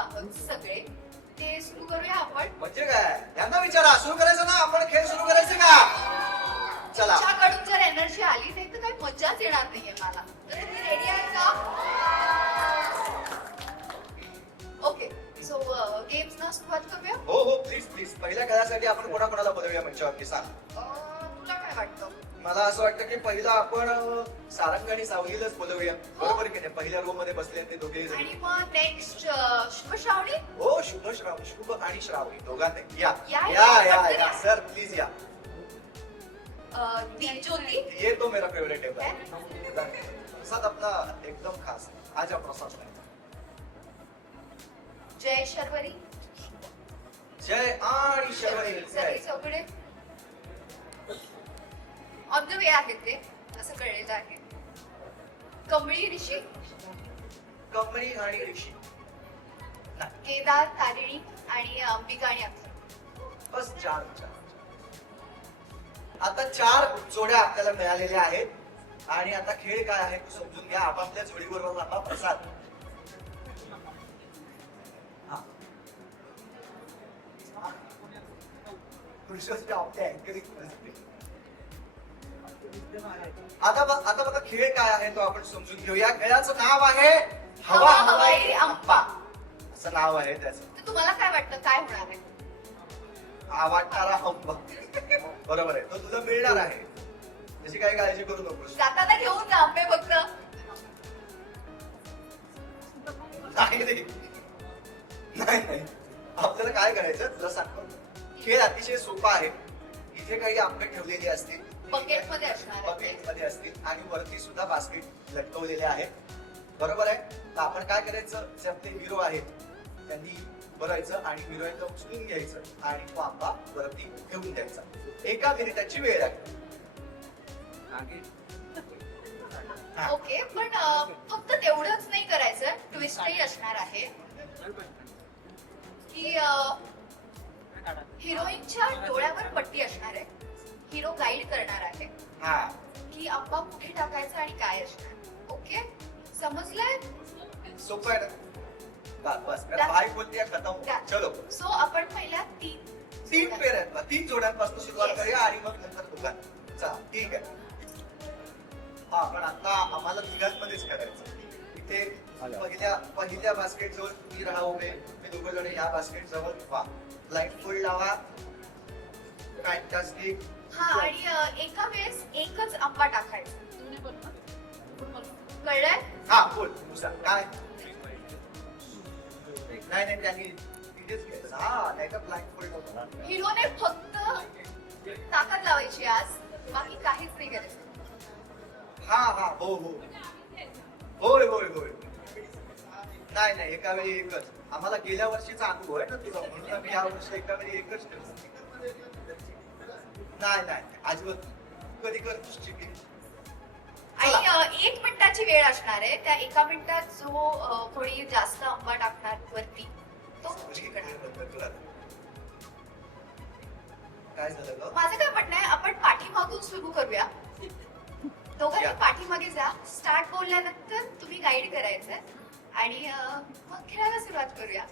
आहोत सगळे ते सुरू करूया आपण. म्हणजे काय यांना विचारा सुरू करायचं ना आपण खेळ सुरू करायचे का. चला तुमच्याकडून जर एनर्जी आली नाही तर काही मज्जाच येणार नाहीये मला. तर तुम्ही रेडी आहात का? ओके सो गेम्स ना सुरुवात करूया. हो हो प्लीज प्लीज. पहिल्या खेळासाठी आपण कोणाकोणाला बोलवूया मंचावरती सांग. तुला काय वाटतं? मला असं वाटतं की पहिला आपण सारंग आणि सावलीलाच बोलवूया. बरोबर की नाही. पहिल्या रूम मध्ये बसले ते दोघे. आणि मग नेक्स्ट शुभ श्रावणी. हो शुभ श्रावणी. शुभ आणि श्रावणी दोघांनी या या, या या, या या. या सर प्लीज या. ज्योती. ये तो मेरा फेवरेट है. प्रसाद अपना एकदम खास. आज आप प्रसाद खाएं. जय शर्वरी. जय आणि शर्वरी सगळे चौकडे ऑन द वे आहेत ते असं कळलेलं आहे. कमळी ऋषी. कमळी आणि ऋषी. केदार तारिणी आणि अंबिका आणि अक्षर. बस चार. आता 4 जोड्या आपल्याला मिळालेल्या आहेत आणि आता खेळ काय आहे तो समजून घ्या. आपापल्या जोडीबरोबर आता प्रसाद. आता बघा खेळ काय आहे तो आपण समजून घेऊया. खेळाचं नाव आहे हवा हवाई अंपा असं नाव आहे त्याचं. तर तुम्हाला काय वाटतं काय होणार आहे? वाटणारा अंपा बरोबर आहे. तो तुला मिळणार आहे. त्याची काही काळजी करू नकोस. जाताना घेऊन जा आंबे फक्त. नाही नाही आपल्याला काय करायचं तुला सांगतो. खेळ अतिशय सोपा आहे. इथे काही आंबे ठेवलेले असतील बकेट मध्ये असणार बकेट मध्ये असतील आणि वरती सुद्धा बास्केट लटकवलेले आहेत. बरोबर आहे. तर आपण काय करायचं जे आपले हिरो आहेत त्यांनी भरायचं आणि हिरोईनला उचलून घ्यायचं आणि तो आंबा वरती ठेवून द्यायचा. 1 मिनिटाची वेळ आहे. ओके पण फक्त तेवढंच नाही करायचं. ट्विस्टही असणार आहे की हिरोईनच्या डोळ्यावर पट्टी असणार आहे. हिरो गाईड करणार आहे की आंबा कुठे टाकायचा आणि काय असणार. ओके समजलंय? सोपं आहे ना. बस भाई बोलते खतम. चलो सो आपण पहिल्या 3 पेर आहेत. 3 जोड्यांपासून सुरुवात करूया आणि मग नंतर दोघांना. चला ठीक आहे. हा पण आता आम्हाला तिघांमध्येच करायचं. इथे पहिल्या बास्केट जवळ तुम्ही राहा उभे. मी दोघं जण या बास्केट जवळ वा. लाईट फुल लावा. फॅन्टास्टिक. हा आणि एका वेळेस एकच आंबा टाकायचा. कळलंय? हा बोल मुसा काय. नाही त्यांनी तिथेच घेतलं. हा नाही तर ब्लाइंड फोल्ड होता. हिरोने फक्त ताकद लावायची आज. बाकी काहीच नाही करायचं. हा हो होय नाही एका वेळी एकच. आम्हाला गेल्या वर्षीचा अनुभव आहे ना तुझा म्हणून आम्ही या वर्षी एका वेळी एकच ठेवतो. नाही अजिबात कधी करतोस चिकन. आणि 1 मिनिटाची वेळ असणार आहे. त्या 1 मिनिटात जो थोडी जास्त आंबा टाकणार वरती तो काय झालं ग. माझं काय म्हणणं आहे आपण पाठीमागून सुरू करूया. दोघांनी पाठीमागे जा. स्टार्ट बोलल्यानंतर तुम्ही गाईड करायचंय आणि मग खेळायला सुरुवात करूया.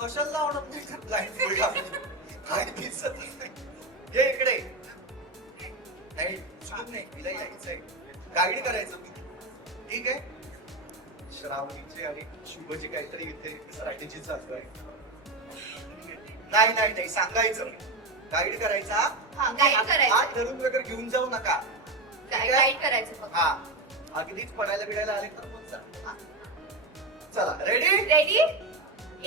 कशाला होणार ब्लाइंड फोल्ड. काय दिसत नाही. इकडे नाही चूक नाही. तिला यायचंय गाईड करायचं. ठीक आहे. श्रावणीचे आणि शुभची काहीतरी इथे स्ट्रॅटेजी चालू आहे. नाही सांगायचं. गाईड करायचा. गाईड करायचं. हात धरून वगैरे घेऊन जाऊ नका. गाईड करायचं. हा अगदीच पडायला बिडायला आले तर मग जा. चला रेडी.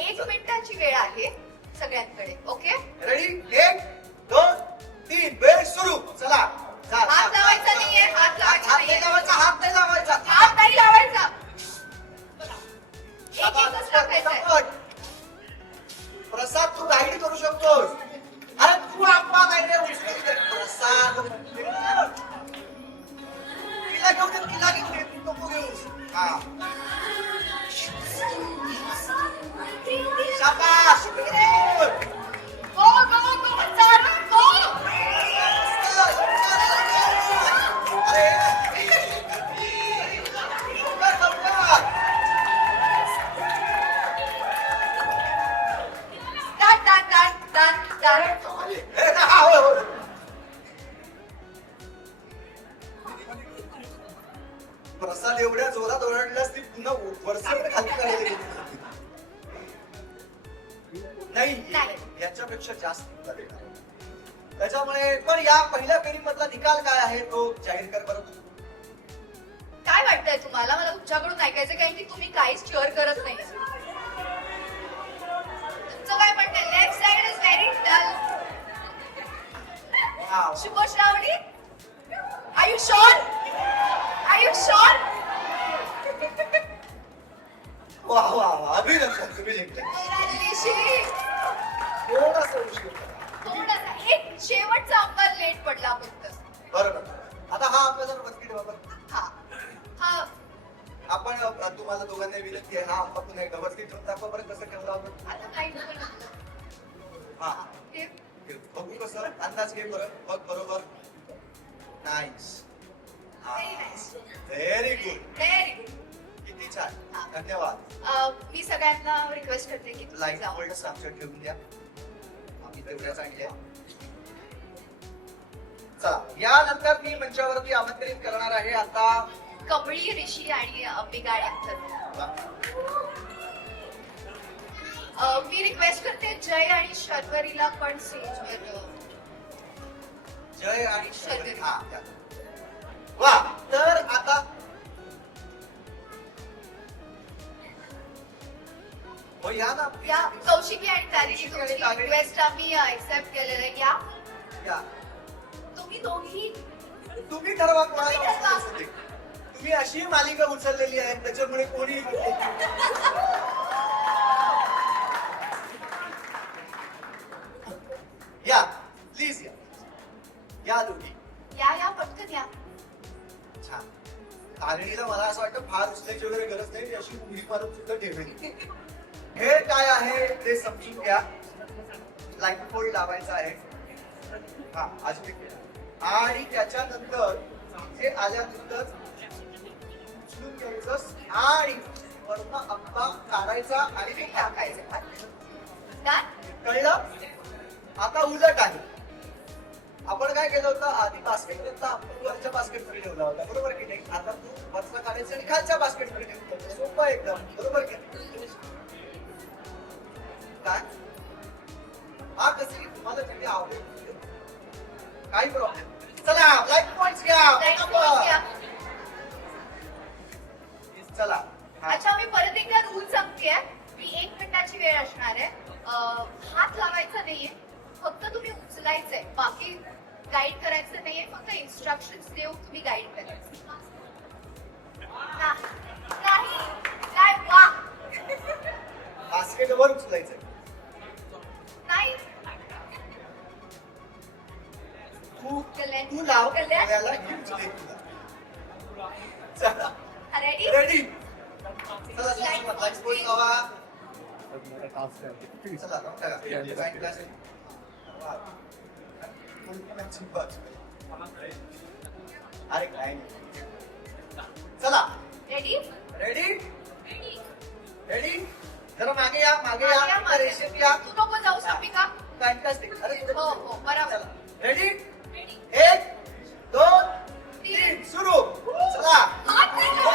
1 मिनिटाची वेळ आहे सगळ्यांकडे. Okay ready. 1 2 3 वेळ सुरू. चला हात लावायचा नाहीये. हात नाही लावायचा. हात नाही लावायचा. हात नाही लावायचा. एकच टाकायचंय. प्रसाद तू गाईड करू शकतोस. अरे तू आंबा गाईड प्रसाद तिला घेऊन ये. तू नको घेऊस. हा शाबास. गो चालू गो. अरे जोरात ओरडल्यास ती पुन्हा वरचढ खाली करायला गेली. नाही नाही. याच्यापेक्षा जास्त उत्तर देणार. त्याच्यामुळे पण या पहिल्या फेरीमधला निकाल काय आहे तो जाहीर कर बरं तू. काय वाटतंय तुम्हाला? मला तुमच्याकडून ऐकायचं कारण की तुम्ही काहीच चेअर करत नाही. तुमचं काय म्हणणं? Left side is very dull. Shubh Shravani, are you sure? Are you sure? वा वा वा, अभिनंदन, तुम्ही जिंकले. थोडासा उशीर झाला. एक शेवटचा अंक लेट पडला फक्त. बरोबर. आता हा आपला जर वरती ठेवा बरं. हा हा आपण तुम्हाला दोघांना विनंती आहे, हा आपला पुन्हा एकदा वरती ठेवून दाखवा बरं कसं ठेवलं आपण. आता काय झालं? हा ते बघू कसं अंदाज घे बरं. बघ बरोबर. Nice. Very nice. Very good. Very good. किती छान. धन्यवाद. मी सगळ्यांना रिक्वेस्ट करते की तुम्ही लाईक जाऊ. होल्डर्स आमच्या ठेवून द्या. आम्ही तेवढ्या चांगल्या. चला यानंतर मी मंचावरती आमंत्रित करणार आहे आता कमळी, ऋषी आणि बिगाड यांचं. मी रिक्वेस्ट करते जय आणि शर्वरीला पण स्टेजवर. जय आणि शर्वरी. हा द्या. वा तर आता हो या ना या कौशिकी आणि तारिणी, कौशिकी आणि तुमची तारिणी. रिक्वेस्ट आम्ही एक्सेप्ट केलेलं आहे. या या. तुम्ही दोघी. तुम्ही ठरवा तुम्ही कोणाला ठरवा. उचलायचं ते. तुम्ही अशी मालिका उचललेली आहे त्याच्यामुळे कोणी या प्लीज या. या दोघी. या पटकन या. छान. तारिणीला मला असं वाटतं फार उचलायची वगैरे गरज नाही, ती अशी उडी मारून सुद्धा ठेवली. हे काय आहे ते समजून घ्या. लाईट फोल्ड लावायचा आहे. हा अजून आणि त्याच्यानंतर हे आल्यानंतर उचलून घ्यायचं आणि वरनं आंबा काढायचा आणि ते टाकायचं. Done? कळलं? आता उलट आहे. आपण काय केलं होतं आधी बास्केट आपण वरच्या बास्केट मध्ये ठेवला होता, बरोबर की नाही? आता तू वरचा काढायचं आणि खालच्या बास्केट मध्ये ठेवतो. सोपं एकदम, बरोबर की नाही? काय हा कसं की तुम्हाला जिथे आवडेल काही प्रॉब्लेम. चला लाईक पॉइंट्स घ्या. Right, point या. चला हा. अच्छा, मी परत एकदा रूल सांगतेय. मी 1 मिनिटाची वेळ असणार आहे. हात लावायचा नाहीये, फक्त तुम्ही उचलायचंय. बाकी गाईड करायचं नाहीये, फक्त इन्स्ट्रक्शन्स देऊन तुम्ही गाईड करायचं. नाही काय वा. बास्केट वर उचलायचं. नाही तू लाव कल्याण. त्याला ही उचलेल तुला. चला रेडी. रेडी. चला लाईक पॉइंट लावा. चला लावून टाका. डिझाईन क्लास आहे. वा. अरे काय नाही. चला रेडी. Ready ready. जरा मागे या मागे या रेषेत या. तू नको जाऊ सपिका. फॅन्टास्टिक. अरे हो हो बरोबर. चला रेडी. 1 2 3 सुरू. चला. हात नाही. हो.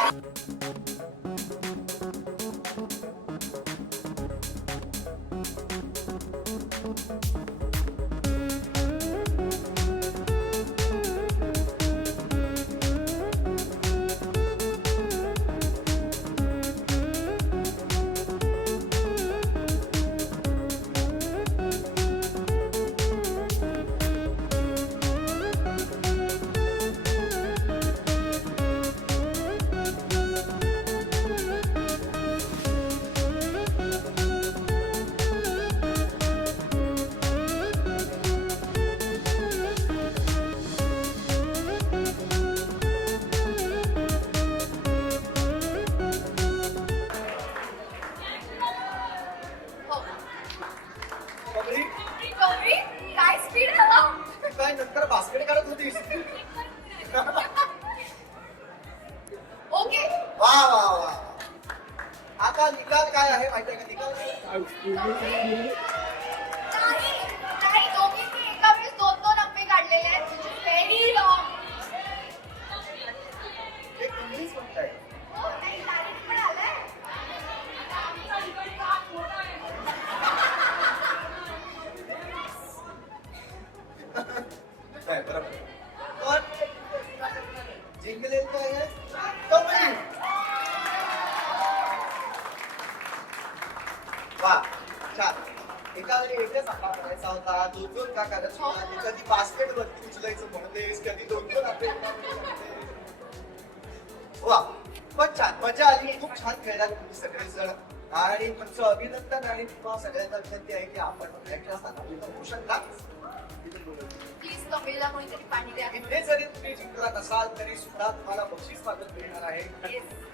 कबड्डी. गौरी, काय स्पीड आहे. काय नंतर बास्केट काढत होतीस. ओके. वा वा वा. आता निकाल काय आहे माहिती आहे का? निकाल नाही नाही, दोघींनी एका वेळेस 2-2 अंबे काढलेले आहेत. Very long. हे इंग्लिश म्हणताय. हो नाही वा छान एका वेळी एकच आकडा करायचा होता दोन दोन का करत होता कधी बास्केट वरती उचलायचं म्हणतेस कधी दोन दोन आकडे वा पण छान मजा आली खूप छान खेळला तुम्ही सगळेजण आणि तुमचं अभिनंदन आणि तुम्हाला सगळ्यांना विनंती आहे की आपण आपल्या स्थानावर होऊ शकता प्लीज कमिला कोणीतरी पाणी द्या इथे जरी तुम्ही जिंकला नसाल तरी सुद्धा तुम्हाला बक्षीस मागत मिळणार आहे Yes.